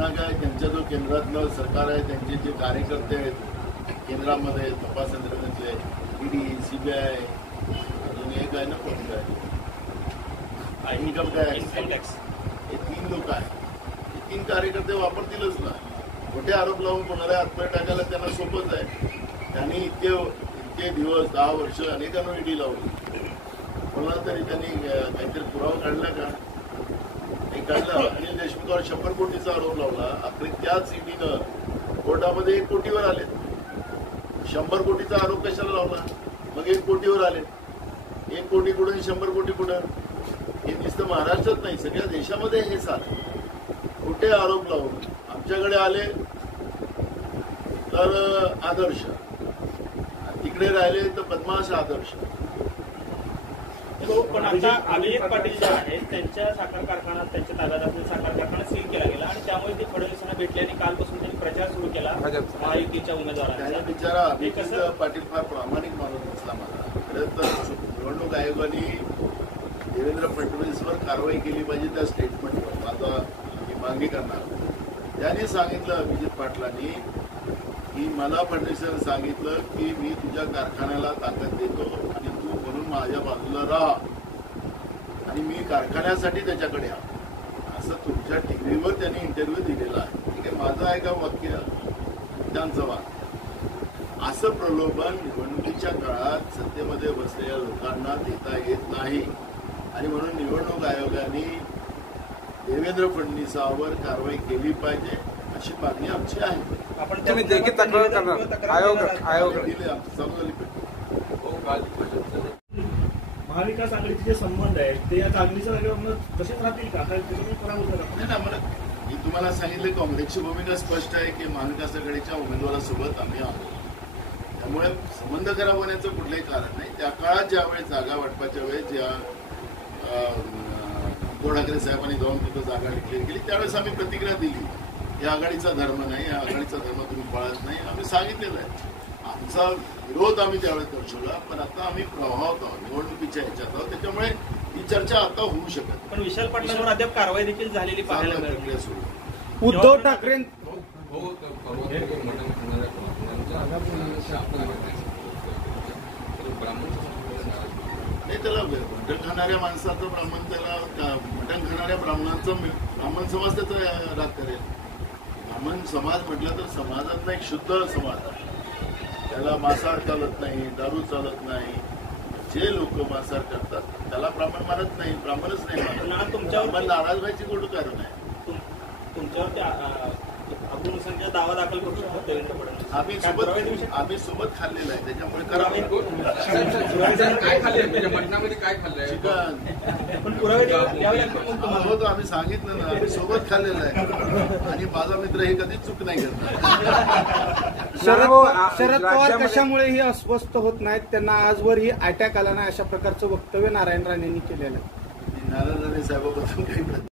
त्यांना काय त्यांच्या जो केंद्रातलं सरकार आहे त्यांचे जे कार्यकर्ते आहेत केंद्रामध्ये तपास यंत्रणेतले ईडी सीबीआय अजून एक आहे ना कोणतं आहे इन्कम टॅक्स हे 3 लोक आहेत. हे 3 कार्यकर्ते वापरतीलच ना. खोटे आरोप लावून कोणाला आत्महत्या टाकायला त्यांना सोपंच आहे. त्यांनी इतके दिवस 10 वर्ष अनेकांना ईडी लावली. कोणाला तरी त्यांनी काहीतरी पुरावा काढला का? नाही काढला. अनिल देशमुखावर 100 कोटीचा आरोप लावला. अखेर त्याच ईडीनं कोर्टामध्ये 1 कोटीवर आले. 100 कोटीचा आरोप कशाला लावला? मग 1 कोटीवर आले. 1 कोटी कुठून 100 कोटी कुठं? हे नुसतं महाराष्ट्रात नाही सगळ्या देशामध्ये हे चालू. खोटे आरोप लावून आमच्याकडे आले तर आदर्श, तिकडे राहिले तर बदमाश आदर्श. पण आता अभिजित पाटील जे आहेत त्यांच्या साखर कारखाना त्यांच्या ताब्यात असलेला साखर कारखाना सील केला गेला आणि त्यामुळे ते फडणवीसांना भेटले आणि कालपासून त्यांनी प्रचार सुरू केला महायुतीच्या उमेदवारांचा. बिचारा अभिजित पाटील फार प्रामाणिक माणूस असला मला. खरं तर निवडणूक आयोगाने देवेंद्र फडणवीसवर कारवाई केली पाहिजे त्या स्टेटमेंटवर माझा मी मागणी करणार. त्यांनी सांगितलं अभिजित पाटलांनी की मला फडणवीसांनी सांगितलं की मी तुझ्या कारखान्याला ताकद देतो आणि तू म्हणून माझ्या बाजूला राहा आणि मी कारखान्यासाठी त्याच्याकडे आहे असं तुमच्या टीव्हीवर त्यांनी इंटरव्ह्यू दिलेला आहे. ठीक आहे, माझं आहे का वाक्य त्यांचं वाक्य. असं प्रलोभन निवडणुकीच्या काळात सत्तेमध्ये बसलेल्या लोकांना देता येत नाही आणि म्हणून निवडणूक आयोगाने देवेंद्र फडणवीसांवर कारवाई केली पाहिजे अशी मागणी आमची आहे. आपण तुम्ही देखील तक्रार करणार आयोग महाविकास आघाडीचे जे संबंध आहेत ते या कागदीच्या जागेवर तसेच राहतील का? नाही ना. मी तुम्हाला सांगितलं काँग्रेसची भूमिका स्पष्ट आहे की महाविकास आघाडीच्या उमेदवारासोबत आम्ही आहोत. त्यामुळे संबंध खराब होण्याचं कुठलंही कारण नाही. त्या काळात ज्यावेळेस जागा वाटपाच्या वेळेस ज्या उद्धव ठाकरे साहेबांनी जाऊन तिथं जागा डिक्लेअर केली त्यावेळेस आम्ही प्रतिक्रिया दिली. या आघाडीचा धर्म नाही, या आघाडीचा धर्म तुम्ही पाळत नाही आम्ही सांगितलेलं आहे. आमचा विरोध आम्ही त्यावेळेस दर्शवला. पण आता आम्ही प्रभावात आहोत, निवडणुकीच्या ह्याच्यात आहोत. त्याच्यामुळे ही चर्चा आता होऊ शकत. पण विशाल पाटलांवर अद्याप कारवाई देखील झालेली पाहायला मिळाली. उद्धव ठाकरे नाही त्याला मटण खाणाऱ्या माणसाचं ब्राह्मण त्याला मटण खाणाऱ्या ब्राह्मणांचा ब्राह्मण समाज त्याचा राग करेल. ब्राह्मण समाज म्हटलं तर समाजातला एक शुद्ध समाज आहे. त्याला मांसाहार चालत नाही, दारू चालत नाही. जे लोक मांसाहार करतात त्याला ब्राह्मण मानत नाही, ब्राह्मणच नाही मानत. तुमच्यावर नाराज व्हायची कुठं कारण आहे? तुमच्यावर अब्दुल हुसेनचा दावा दाखल करू शकतो देवेंद्र फडणवीस. आम्ही सोबत खाल्लेला आहे त्याच्यामुळे करावं. काय खाल्लंय मटणामध्ये काय खाल्लंय? चिकन. पण पुरावे होतो आम्ही सांगितलं ना आम्ही सोबत खाल्लेलं आहे आणि माझा मित्र हे कधीच चूक नाही करणार. शरद पवार कशामुळे ही अस्वस्थ होत नाहीत? त्यांना आजवरही अटॅक आला नाही अशा प्रकारचं वक्तव्य नारायण राणेंनी केलेलं आहे. नारायण राणे साहेबाबद्दल काही